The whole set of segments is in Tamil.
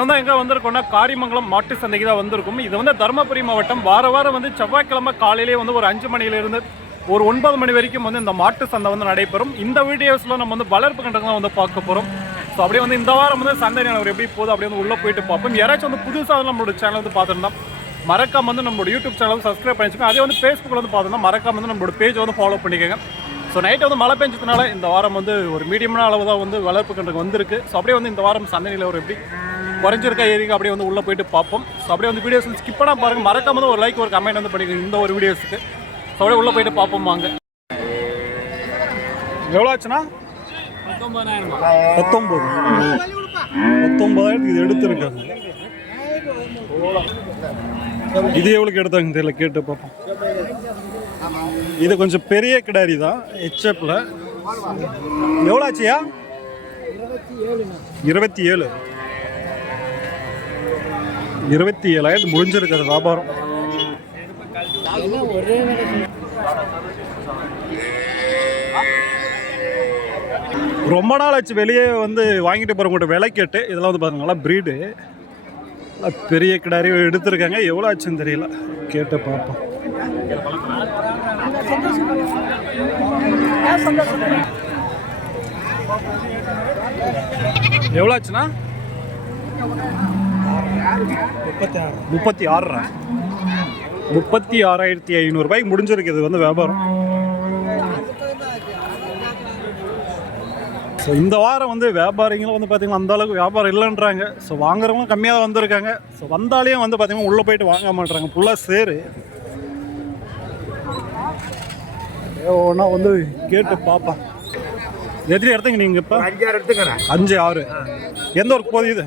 வந்து எங்கே வந்திருக்கோம்னா காரிமங்கலம் மாட்டு சந்தைக்கு தான் வந்திருக்கும். இது வந்து தருமபுரி மாவட்டம். வாரம் வந்து செவ்வாய்க்கிழமை காலையிலே வந்து ஒரு 5 மணியிலிருந்து ஒரு 9 மணி வரைக்கும் வந்து இந்த மாட்டு சந்தை வந்து நடைபெறும். இந்த வீடியோஸில் நம்ம வந்து வளர்ப்பு கன்றுகள் வந்து பார்க்க போகிறோம். ஸோ அப்படியே வந்து இந்த வாரம் வந்து சந்தை நிலவரம் எப்படி போகுது அப்படியே வந்து உள்ளே போயிட்டு பார்ப்போம். யாராச்சும் வந்து புதுசாக நம்மளோட சேனல் வந்து பார்த்துருந்தோம் மறக்காம வந்து நம்மளோட யூடியூப் சேனல் வந்து சப்ஸ்கிரைப் பண்ணிச்சுக்கோங்க. அதே வந்து ஃபேஸ்புக்கில் வந்து பார்த்தோம்னா மறக்காம வந்து நம்மளோட பேஜ் வந்து ஃபாலோ பண்ணிக்கோங்க. ஸோ நைட்டு வந்து மழை பெஞ்சதுனால இந்த வாரம் வந்து ஒரு மீடியமான அளவு தான் வந்து வளர்ப்பு கன்றுகள் வந்திருக்கு. ஸோ அப்படியே வந்து இந்த வாரம் சந்தை நிலவரம் எப்படி குறைஞ்சிருக்கா ஏரிக்கு அப்படியே வந்து உள்ளே போயிட்டு பார்ப்போம். ஸோ அப்படியே வந்து வீடியோஸ் ஸ்கிப் பண்ணால் பாருங்கள். மறக்காம வந்து ஒரு லைக் ஒரு கமெண்ட் வந்து பண்ணிக்கோங்க இந்த ஒரு வீடியோஸுக்கு. ஸோ அப்படியே உள்ளே போயிட்டு பார்ப்போம் வாங்க. எவ்வளோ ஆச்சுன்னா 19,000 இது எடுத்துருக்காங்க. இது எவ்வளோக்கு எடுத்தாங்க தெரியல, கேட்டு பார்ப்போம். இது கொஞ்சம் பெரிய கிடாரி தான் ஹெச்எப்பில். எவ்வளோ ஆச்சியா? 27,000 முடிஞ்சிருக்காது வியாபாரம். ரொம்ப நாள் ஆச்சு வெளியே வந்து வாங்கிட்டு போகிறவங்கள்ட்ட விலை கேட்டு. இதெல்லாம் வந்து பாருங்களா ப்ரீடு பெரிய கிடாரி எடுத்திருக்காங்க. எவ்வளோ ஆச்சுன்னு தெரியல, கேட்டு பார்ப்போம். எவ்வளோ ஆச்சுன்னா 36,500 ரூபாய்க்கு முடிஞ்சிருக்கு வந்து வியாபாரம். ஸோ இந்த வாரம் வந்து வியாபாரிகளும் வந்து பார்த்திங்கன்னா அந்தளவுக்கு வியாபாரம் இல்லைன்றாங்க. ஸோ வாங்குறவங்க கம்மியாக தான் வந்திருக்காங்க. ஸோ வந்தாலேயும் வந்து பார்த்திங்கன்னா உள்ளே போயிட்டு வாங்க மாட்டுறாங்க, ஃபுல்லாக சேரு. ஒன்றா வந்து கேட்டு பார்ப்பேன். எத்தனை எடுத்துங்க நீங்கள்? இப்போ 5-6 எடுத்துக்கிறேன். 5-6 எந்த ஒர்க் போகுது இது?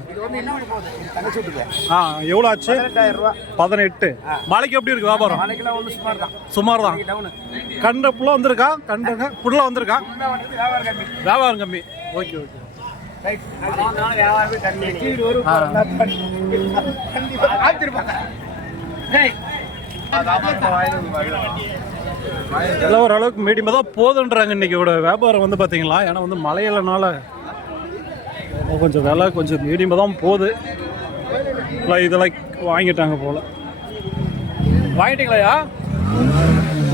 எவ்வளோ ஆச்சு? 18. மழைக்கு எப்படி இருக்கு வியாபாரம்? சுமார் தான். கண்டு ஃபுல்லாக வந்திருக்கா? கண்டுங்க ஃபுல்லாக வந்திருக்கா? வியாபாரம் கம்மி. Okay okay. எல்லாம் ஓரளவுக்கு மீடியமாக தான் போதுன்றாங்க இன்றைக்கியோட வியாபாரம் வந்து பார்த்தீங்களா. ஏன்னா வந்து மழையிலனால கொஞ்சம் விலை கொஞ்சம் மீடியமாக தான் போகுது. இதெல்லாம் வாங்கிட்டாங்க போல். வாங்கிட்டீங்களாயா?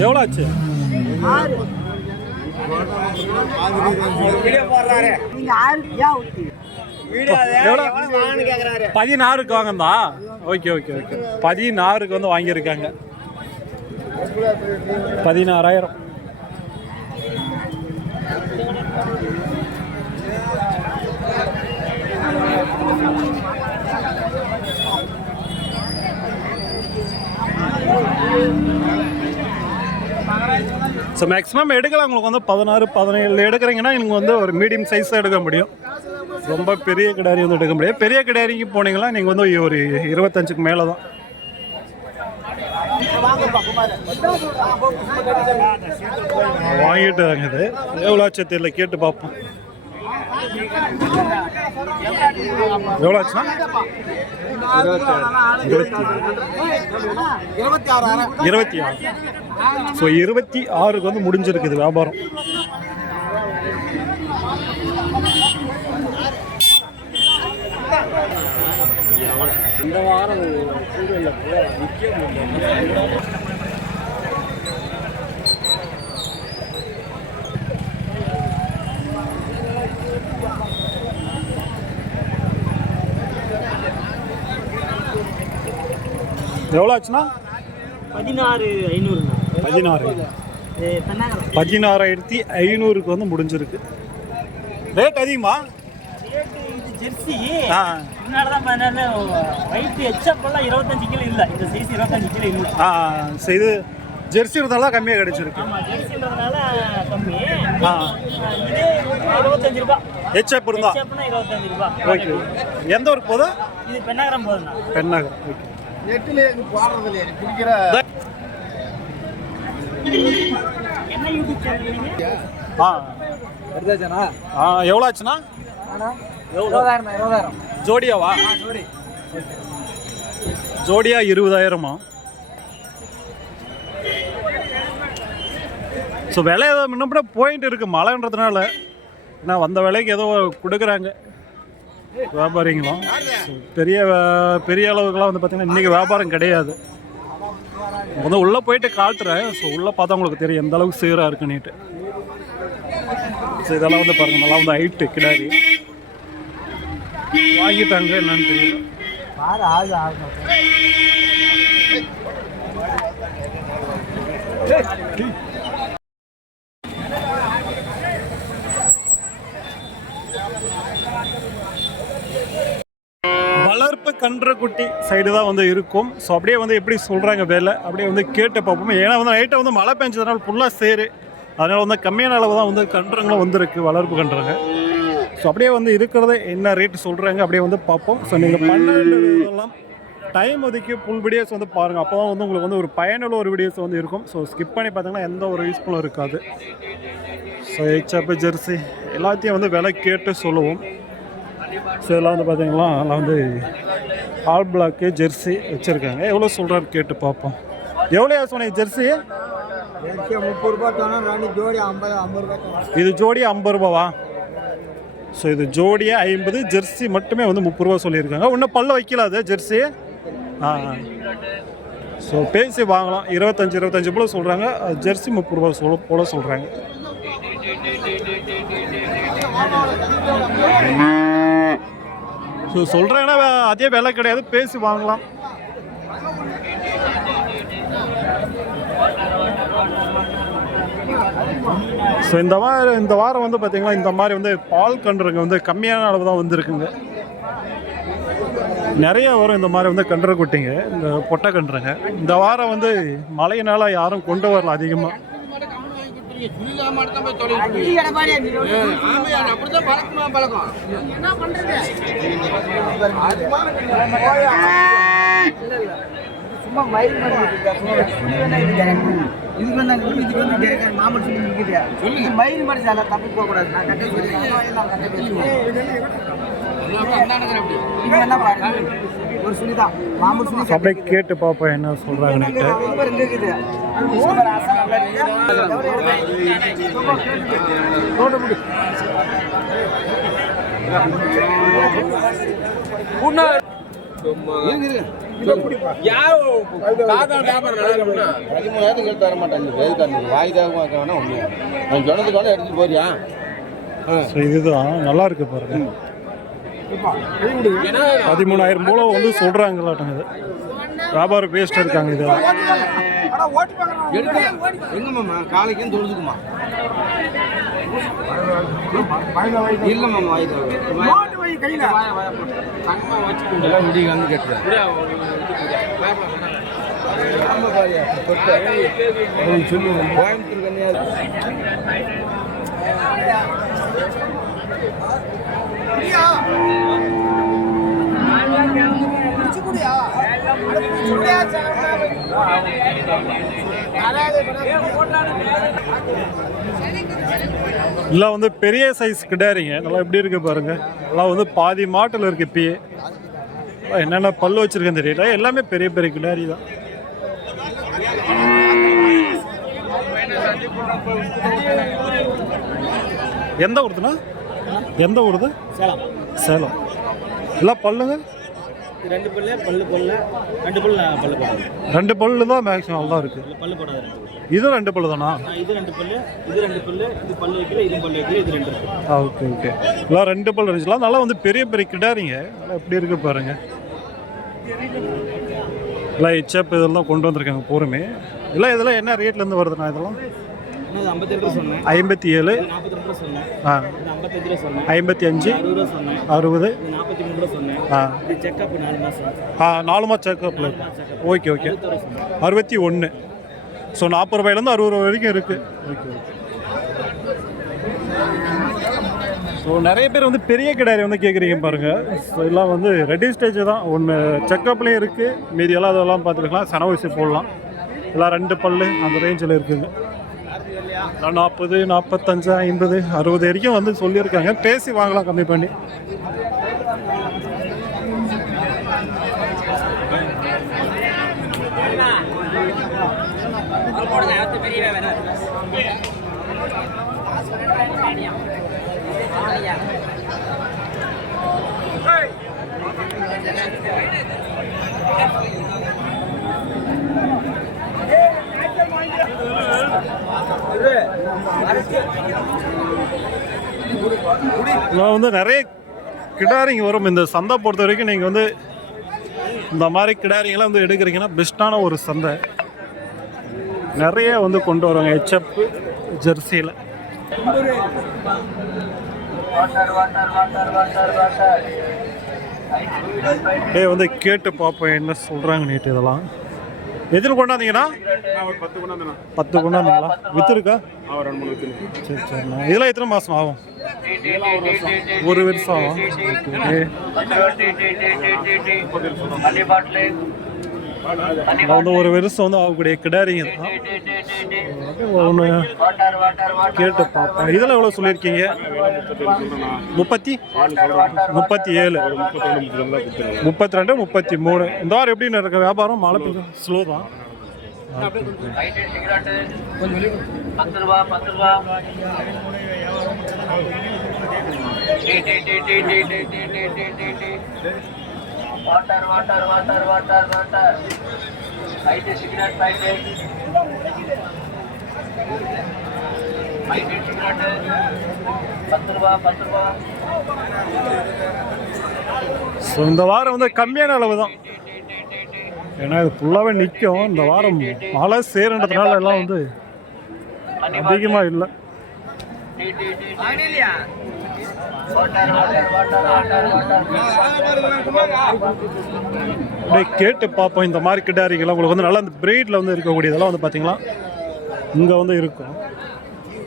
எவ்வளோ ஆச்சு? 16க்கு வாங்கந்தா. Okay okay okay. 16க்கு வந்து வாங்கியிருக்காங்க. 16,000. ஸோ மேக்ஸிமம் எடுக்கலாம். உங்களுக்கு வந்து 16-17 எடுக்கிறீங்கன்னா நீங்கள் வந்து ஒரு மீடியம் சைஸாக எடுக்க முடியும். ரொம்ப பெரிய கிடாரி வந்து எடுக்க முடியாது. பெரிய கிடாரிக்கு போனீங்கன்னா நீங்கள் வந்து ஒரு 25க்கு மேலே தான். வாங்கிட்டு வாங்க. இது எவ்வளோ ஆச்சு தெரியல, கேட்டு பார்ப்போம். எவ்வளோ ஆச்சுன்னா 26. ஸோ 26க்கு வந்து முடிஞ்சிருக்குது வியாபாரம். இந்த வாரம் எவ்வளோ ஆச்சுன்னா 16,500க்கு வந்து முடிஞ்சிருக்கு. ரேட் அதிகமா? ஜெர்சி முன்னாடிதான் 14 வயிற்று எச்சப்பெல்லாம் 25 கிலோ இல்லை. இந்த சைஸ் 25 கிலோ இல்லை. இது ஜெர்சி இருந்தாலும் தான் கம்மியாக கிடைச்சிருக்கு. ஆமாம், ஜெர்சின்றதுனால கம்மி. இதே 25 ரூபாய். ஹெச்எப் இருந்தா 25 ரூபாய். ஓகே. எந்த ஒரு போதும்? இது பெண்ணாகரம் போதுண்ணா. பெண்ணாகரம். ஓகே. என்ன யூடியூப் சேனல்? எவ்வளோ ஆச்சுன்னா? 20,000. ஜோடியாவா? ஜோடியா 20,000. ஸோ விலை ஏதோ முன்னப்பட போயிட்டு இருக்குது மழைன்றதுனால. ஏன்னா வந்த விலைக்கு ஏதோ கொடுக்குறாங்க. வியாபாரிங்களா? பெரிய பெரிய அளவுக்குலாம் வந்து பார்த்தீங்கன்னா இன்றைக்கி வியாபாரம் கிடையாது. வந்து உள்ளே போயிட்டு காட்டுறேன். ஸோ உள்ளே பார்த்தா உங்களுக்கு தெரியும் எந்த அளவுக்கு சீராக இருக்குன்னுட்டு. ஸோ இதெல்லாம் வந்து பாருங்கள், நல்லா வந்து ஹைட்டு கிடாரி வாங்கிட்டாங்க என்னன்னு தெரியல. வளர்ப்பு கன்றுக்குட்டி சைடு தான் வந்து இருக்கும். ஸோ அப்படியே வந்து எப்படி சொல்கிறாங்க வேலை அப்படியே வந்து கேட்டு பார்ப்போம். ஏன்னா வந்து நைட்டை வந்து மழை பெஞ்சதுனால ஃபுல்லாக சேரு, அதனால் வந்து கம்மியான அளவு தான் வந்து கன்றுங்களும் வந்துருக்கு, வளர்ப்பு கன்றுங்க. ஸோ அப்படியே வந்து இருக்கிறத என்ன ரேட்டு சொல்கிறாங்க அப்படியே வந்து பார்ப்போம். ஸோ நீங்கள் பண்ணலாம் டைம் ஒதுக்கி ஃபுல் வீடியோஸ் வந்து பாருங்கள். அப்போ தான் வந்து உங்களுக்கு வந்து ஒரு பயனுள்ள ஒரு வீடியோஸ் வந்து இருக்கும். ஸோ ஸ்கிப் பண்ணி பார்த்தீங்கன்னா எந்த ஒரு யூஸ்ஃபுல்லும் இருக்காது. ஸோ ஹெச்எப் ஜெர்சி எல்லாத்தையும் வந்து விலை கேட்டு சொல்லுவோம். ஸோ இதெல்லாம் வந்து பார்த்தீங்கன்னா அதெல்லாம் வந்து ஆல் பிளாக்கு ஜெர்சி வச்சுருக்காங்க. எவ்வளோ சொல்கிறாரு கேட்டு பார்ப்போம். எவ்வளோ சொன்னீங்க ஜெர்சி? 30 ரூபாய் தோணும், ஜோடி 50 ரூபாய். இது ஜோடி 50 ரூபாவா? ஸோ இது ஜோடியாக 50, ஜெர்சி மட்டுமே வந்து 30 ரூபா சொல்லியிருக்காங்க. இன்னும் பல்ல வைக்கல அது ஜெர்சி. ஸோ பேசி வாங்கலாம். 25 போல் சொல்கிறாங்க. ஜெர்சி 30 ரூபா போல சொல்கிறாங்க. ஸோ சொல்கிறாங்கன்னா அதே விலை கிடையாது, பேசி வாங்கலாம். ஸோ இந்த வாரம் வந்து பார்த்திங்கன்னா இந்த மாதிரி வந்து பால் கன்றுங்க வந்து கம்மியான அளவு தான் வந்துருக்குங்க. நிறைய வரும் இந்த மாதிரி வந்து கன்று குட்டிங்க, இந்த பொட்டை கன்றுங்க. இந்த வாரம் வந்து மழையினால யாரும் கொண்டு வரல அதிகமாக. சும்மா மயில் மாமூல் சொல்லி மயில் மாதிரி சார் தப்பி போக கூடாது. நான் கட்ட ஒரு சுனிதான் மாமூல் சுனி அப்படியே கேட்டு பார்ப்போம் என்ன சொல்கிறாங்கன்னுட்டு. தர மாட்டேன் எடுத்துட்டு போறியா? இதுதான் நல்லா இருக்கு பாருங்க. 13,000 போல வந்து சொல்றாங்களாட்டங்க. வியாபாரம் பேசிட்டு இருக்காங்க. இது எங்கம்மா காலைக்கும் தொழுதுக்குமா? இல்லம்மா முடியும் கேட்டுறேன். கோயம்புத்தூர் எல்லாம் வந்து பெரிய சைஸ் கிடாரிங்க. நல்லா எப்படி இருக்கு பாருங்க. எல்லாம் வந்து பாதி மாட்டில் இருக்கு. இப்பயே என்னென்ன பல்லு வச்சிருக்கேன்னு தெரியல. எல்லாமே பெரிய பெரிய கிடாரி தான். எந்த ஊருதுண்ணா? எந்த ஊருது? சேலம். சேலம். எல்லாம் பல்லுங்க? 2 பல்லு பல்லு போடல. 2 பல்லு பல்லு போடாது. 2 பல்லு தான் மேக்ஸிமம் தான் இருக்கு. பல்லு போடாது. இது 2 பல்லு தானா? இது 2 பல்லு, இது 2 பல்லு, இது பல்லு வைக்கல, இது பல்லு வைக்கல, இது 2 இருக்கு. Okay okay. எல்லாம் 2 பல்லு இருந்துச்சுலாம். நல்லா வந்து பெரிய பெரிய கிடாரிங்க. எல்லாம் எப்படி இருக்கு பாருங்க. எல்லாம் ஹெச்எப் இதெல்லாம் கொண்டு வந்திருக்காங்க பூரமே. இல்லை இதெல்லாம் என்ன ரேட்லேருந்து வருதுண்ணா? இதெல்லாம் 57 சொன்னேன். 57, 42 சொன்னேன். 55 சொன்னேன். 55, 60 சொன்னேன். 60, 43 சொன்னேன். இது செக்அப் 4 மாசம். 4 மாதம் செக்அப்பில். Okay okay. 61. ஸோ 40 ரூபாயிலேருந்து 60 ரூபா வரைக்கும் இருக்குது. Okay okay. ஸோ நிறைய பேர் வந்து பெரிய கிடாரி வந்து கேட்குறீங்க பாருங்கள். ஸோ எல்லாம் வந்து ரெடி ஸ்டேஜ் தான். ஒன்று செக்கப்லேயும் இருக்குது, மீதியெல்லாம் அதெல்லாம் பார்த்துக்கலாம். சனவசி போடலாம். எல்லாம் 2 பல்லு அந்த ரேஞ்சில் இருக்குங்க. 40, 45, 50, 60 வரைக்கும் வந்து சொல்லியிருக்காங்க. பேசி வாங்கலாம் கம்மி பண்ணி. நான் வந்து நிறைய கிடாரிங்க வரும் இந்த சந்தை பொறுத்த வரைக்கும். நீங்கள் வந்து இந்த மாதிரி கிடாரிங்கெல்லாம் வந்து எடுக்கிறீங்கன்னா பெஸ்ட்டான ஒரு சந்தை. நிறைய வந்து கொண்டு வருவாங்க ஹெச்எப் ஜெர்சியில். வந்து கேட்டு பார்ப்போம் என்ன சொல்கிறாங்க நேற்று. இதெல்லாம் எத்தனை கொண்டாந்தீங்கன்னா? 10 கொண்டாந்தீங்களா? வித்துருக்கா? சரி சரிண்ணா. இதெல்லாம் எத்தனை மாதம் ஆகும்? 1 வருஷம் ஆகும். வந்து 1 வருஷம் வந்து ஆகக்கூடிய கிடாரிங்க தான். ஒன்று கேட்டு பார்ப்பேன். இதெல்லாம் எவ்வளோ சொல்லியிருக்கீங்க? 37, 32, 33. இந்த வாரம் எப்படி இருக்க வியாபாரம்? மழை பெய்யும், ஸ்லோ தான். ஸோ இந்த வாரம் வந்து கம்மியான அளவு தான். ஏன்னா இது ஃபுல்லாகவே நிற்கும். இந்த வாரம் மழை சேருன்றதுனால எல்லாம் வந்து அதிகமாக இல்லை. அப்படியே கேட்டு பார்ப்போம். இந்த மாதிரி கிடாரிங்கெல்லாம் உங்களுக்கு வந்து நல்லா இந்த பிரீடில் வந்து இருக்கக்கூடியதெல்லாம் வந்து பார்த்தீங்களா இங்கே வந்து இருக்கும்.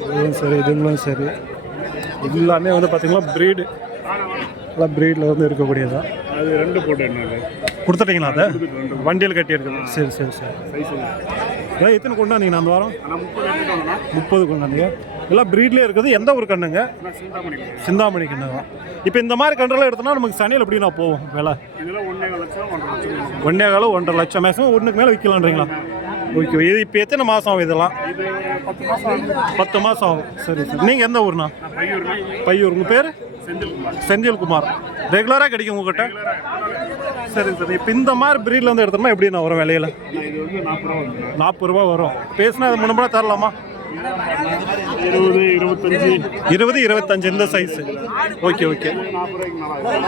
இதுவும் சரி, இதுங்களும் சரி, எல்லாமே வந்து பார்த்தீங்களா பிரீடு, எல்லாம் பிரீடில் வந்து இருக்கக்கூடியதான். அது 2 போட்டு என்ன கொடுத்துட்டீங்களா? அதை வண்டியில் கட்டி இருக்குது. சரி சரி சரி. எல்லாம் எத்தனை கொண்டாந்தீங்கண்ணா அந்த வாரம்? 30 கொண்டாந்தீங்க. எல்லாம் பிரீட்லேயே இருக்குது. எந்த ஒரு கண்ணுங்க? சிந்தாமணி கண்ணு தான். இப்போ இந்த மாதிரி கன்றெல்லாம் எடுத்தோம்னா நமக்கு சனியில் எப்படின்னா போகும் விலை? 1.25, 1.5 லட்சம் மேக்ஸிமம். 1க்கு மேலே விற்கலான்றீங்களா? ஓகே. இது இப்போ எத்தனை மாதம் ஆகும் இதெல்லாம்? 10 மாதம் ஆகும். சரி சரி. நீங்கள் எந்த ஊர்ண்ணா? பையூர். உங்கள் பேர்? செந்தில்குமார். ரெகுலராக கிடைக்கும் உங்ககிட்ட? சரி சரி. இப்போ இந்த மாதிரி பிரீடில் வந்து எடுத்தோம்னா எப்படிண்ணா வரும் விலையில? 40 ரூபா வரும். பேசினா அது முன்னே தரலாமா? 20, 25 இந்த சைஸு. Okay okay.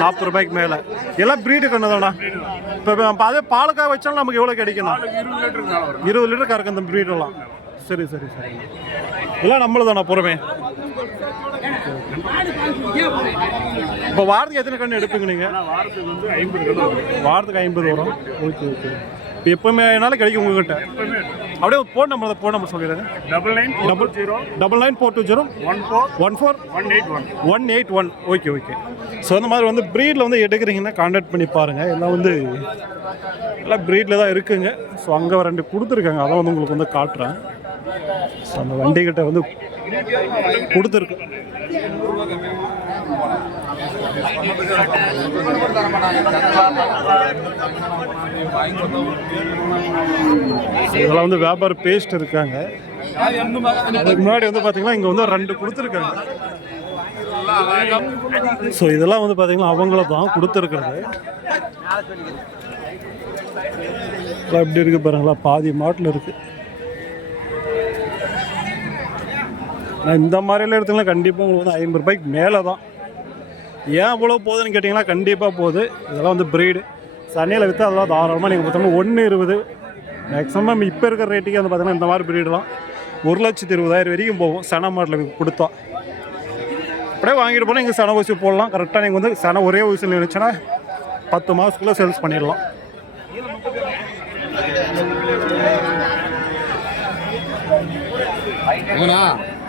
40 ரூபாய்க்கு மேலே. எல்லாம் பிரீடு கண்ணு தானா? இப்போ அதே பாலுக்காக வச்சாலும் நமக்கு எவ்வளோ கிடைக்கணும்? 20 லிட்டர் கறக்கு இந்த பிரீடெல்லாம். சரி சரி சரி. எல்லாம் நம்மளது தானே புறமே? இப்போ வாரத்துக்கு எத்தனை கண்ணு எடுப்பீங்க நீங்கள்? வாரத்துக்கு 50 வரும். Okay okay. இப்போ எப்போவுமே என்னால் கிடைக்கும் உங்ககிட்ட? அப்படியே ஃபோன் நம்பர் சொல்லிடுங்க. 9942014181. Okay okay. ஸோ அந்த மாதிரி வந்து ப்ரீடில் வந்து எடுக்கிறீங்கன்னா கான்டாக்ட் பண்ணி பாருங்கள். எல்லாம் வந்து எல்லாம் ப்ரீடில் தான் இருக்குங்க. ஸோ அங்கே 2 கொடுத்துருக்காங்க. அதை வந்து உங்களுக்கு வந்து காட்டுறேன். ஸோ அந்த வண்டிக்கிட்ட வந்து கொடுத்துருக்கு. இதெல்லாம் வந்து வியாபார பேஸ்ட் இருக்காங்க. அதுக்கு முன்னாடி வந்து பார்த்தீங்கன்னா இங்கே வந்து 2 கொடுத்துருக்காங்க. ஸோ இதெல்லாம் வந்து பார்த்தீங்கன்னா அவங்கள தான் கொடுத்துருக்குறது. எப்படி இருக்கு பாருங்களா? பாதி மாட்டில் இருக்கு. நான் இந்த மாதிரிலாம் எடுத்துக்கலாம் கண்டிப்பாக உங்களுக்கு வந்து 50 ரூபாய்க்கு மேலே தான். ஏன் அவ்வளோ போகுதுன்னு கேட்டிங்கன்னா கண்டிப்பாக போகுது. இதெல்லாம் வந்து ப்ரீடு சனியில் விற்று அதெல்லாம் தாராளமாக நீங்கள் பார்த்தோம்னா 1.20 மேக்ஸிமம் இப்போ இருக்கிற ரேட்டுக்கு வந்து பார்த்தீங்கன்னா இந்த மாதிரி ப்ரீடெலாம் 1,20,000 வரைக்கும் போகும். சன மாட்டில் கொடுத்தோம். அப்படியே வாங்கிட்டு போனால் இங்கே சன ஊசி போடலாம். கரெக்டாக நீங்கள் வந்து சன ஒரே ஊசி நினைச்சுன்னா 10 மாதத்துக்குள்ளே சேல்ஸ் பண்ணிடலாம்.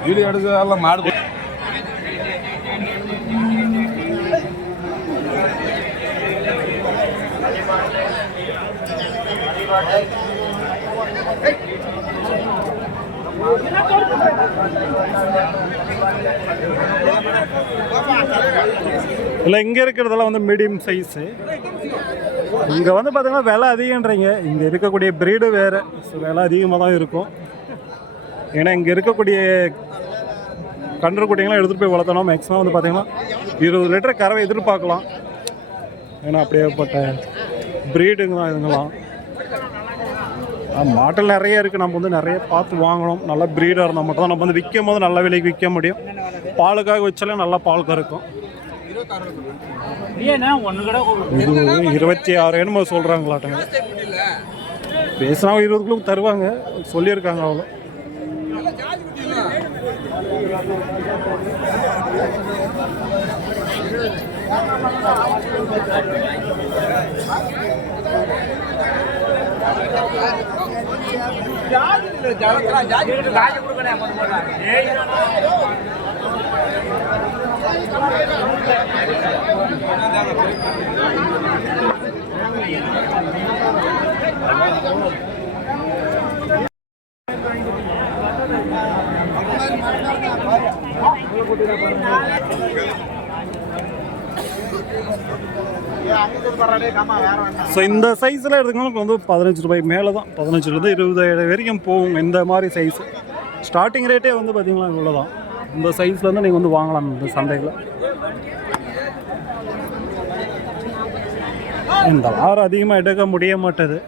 வீடியோ எடுக்கிறதெல்லாம் மாடு. இல்லை இங்கே இருக்கிறதெல்லாம் வந்து மீடியம் சைஸு. இங்கே வந்து பார்த்தீங்கன்னா விலை அதிகன்றீங்க. இங்கே இருக்கக்கூடிய ப்ரீடு வேறு. ஸோ விலை அதிகமாக தான் இருக்கும். ஏன்னா இங்கே இருக்கக்கூடிய கன்று குட்டிங்களாம் எடுத்துகிட்டு போய் வளர்த்தோம் மேக்ஸிமம் வந்து பார்த்தீங்கன்னா 20 லிட்டர் கறவை எதிர்பார்க்கலாம். ஏன்னா அப்படியேப்பட்ட ப்ரீடுங்க தான் இதுங்களாம். மாட்டில் நிறைய இருக்குது, நம்ம வந்து நிறைய பார்த்து வாங்கணும். நல்லா ப்ரீடாக இருந்தால் மட்டும் தான் நம்ம வந்து விற்கும் போது நல்ல விலைக்கு விற்க முடியும். பாலுக்காக வச்சாலே நல்லா பால் கறக்கும். இது 26 என்னமோ சொல்கிறாங்களாட்டங்க. பேசினா 20 தருவாங்க சொல்லியிருக்காங்க அவ்வளோ. ஸோ இந்த சைஸில் எடுத்துக்கணும் வந்து 15 ரூபாய் மேலே தான், 15லேருந்து 20,000 வரைக்கும் போகும் இந்த மாதிரி சைஸு. ஸ்டார்டிங் ரேட்டே வந்து பார்த்தீங்கன்னா இவ்வளோ தான். இந்த சைஸ்லேருந்து நீங்கள் வந்து வாங்கலாம் இந்த சந்தையில். இந்த வாரம் அதிகமாக எடுக்க முடிய மாட்டேது.